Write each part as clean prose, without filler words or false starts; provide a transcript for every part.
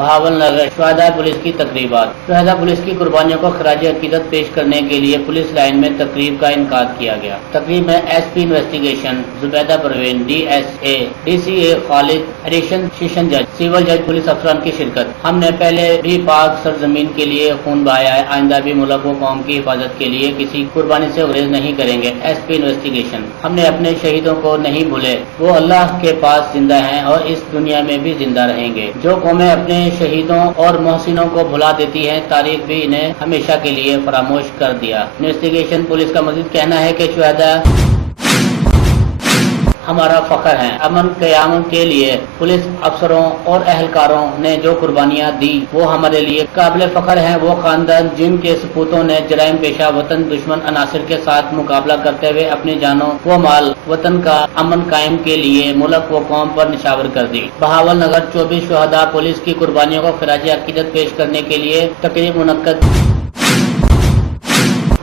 بہاول نگر شہداء پولیس کی تقریبات۔ شہداء پولیس کی قربانیوں کو خراج عقیدت پیش کرنے کے لیے پولیس لائن میں تقریب کا انعقاد کیا گیا۔ تقریب میں S P investigation Zubaida Parveen, D S A, D C a Khalid, additional session جج، سول جج، پولیس افسران کی شرکت۔ ہم نے پہلے بھی پاک سرزمین کے لیے خون بہایا ہے، آئندہ بھی ملک و قوم کی حفاظت کے لیے کسی قربانی سے گریز نہیں کریں گے۔ S P investigation. ہم نے اپنے شہیدوں کو نہیں بھولے، وہ اللہ کے پاس زندہ ہیں اور اس دنیا میں بھی زندہ رہیں گے۔ جو قومیں اپنے شہیدوں اور محسنوں کو بھلا دیتی ہیں، تاریخ بھی انہیں ہمیشہ کے لیے فراموش کر دیا۔ انویسٹیگیشن پولیس کا مزید کہنا ہے کہ شہداء ہمارا فخر ہیں۔ امن قیام کے لیے پولیس افسروں اور اہلکاروں نے جو قربانیاں دی وہ ہمارے لیے قابل فخر ہیں۔ وہ خاندان جن کے سپوتوں نے جرائم پیشہ وطن دشمن عناصر کے ساتھ مقابلہ کرتے ہوئے اپنی جانوں و مال وطن کا امن قائم کے لیے ملک و قوم پر نشاور کر دی۔ بہاول نگر 24 شہداء پولیس کی قربانیوں کو خراج عقیدت پیش کرنے کے لیے تقریب منعقد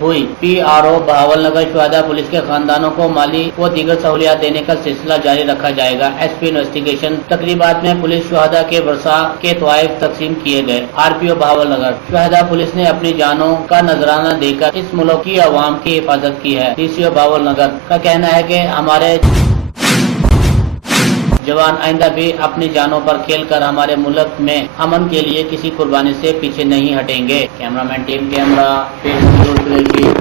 ہوئی۔ P R O Bahawal Nagar شہداء پولیس کے خاندانوں کو مالی و دیگر سہولیات دینے کا سلسلہ جاری رکھا جائے گا۔ S P investigation. تقریبات میں پولیس شہداء کے ورثاء کے تحائف تقسیم کیے گئے۔ آر پی او بہاول نگر۔ شہداء پولیس نے اپنی جانوں کا نذرانہ دے کر اس ملک کی عوام کی حفاظت کی ہے۔ ڈی سی او بہاول نگر کا کہنا ہے کہ ہمارے جوان آئندہ بھی اپنی جانوں پر کھیل کر ہمارے ملک میں امن کے لیے کسی قربانی سے پیچھے نہیں ہٹیں گے۔ کیمرہ مین ٹیم کیمرہ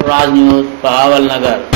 راج نیوز بہاول نگر۔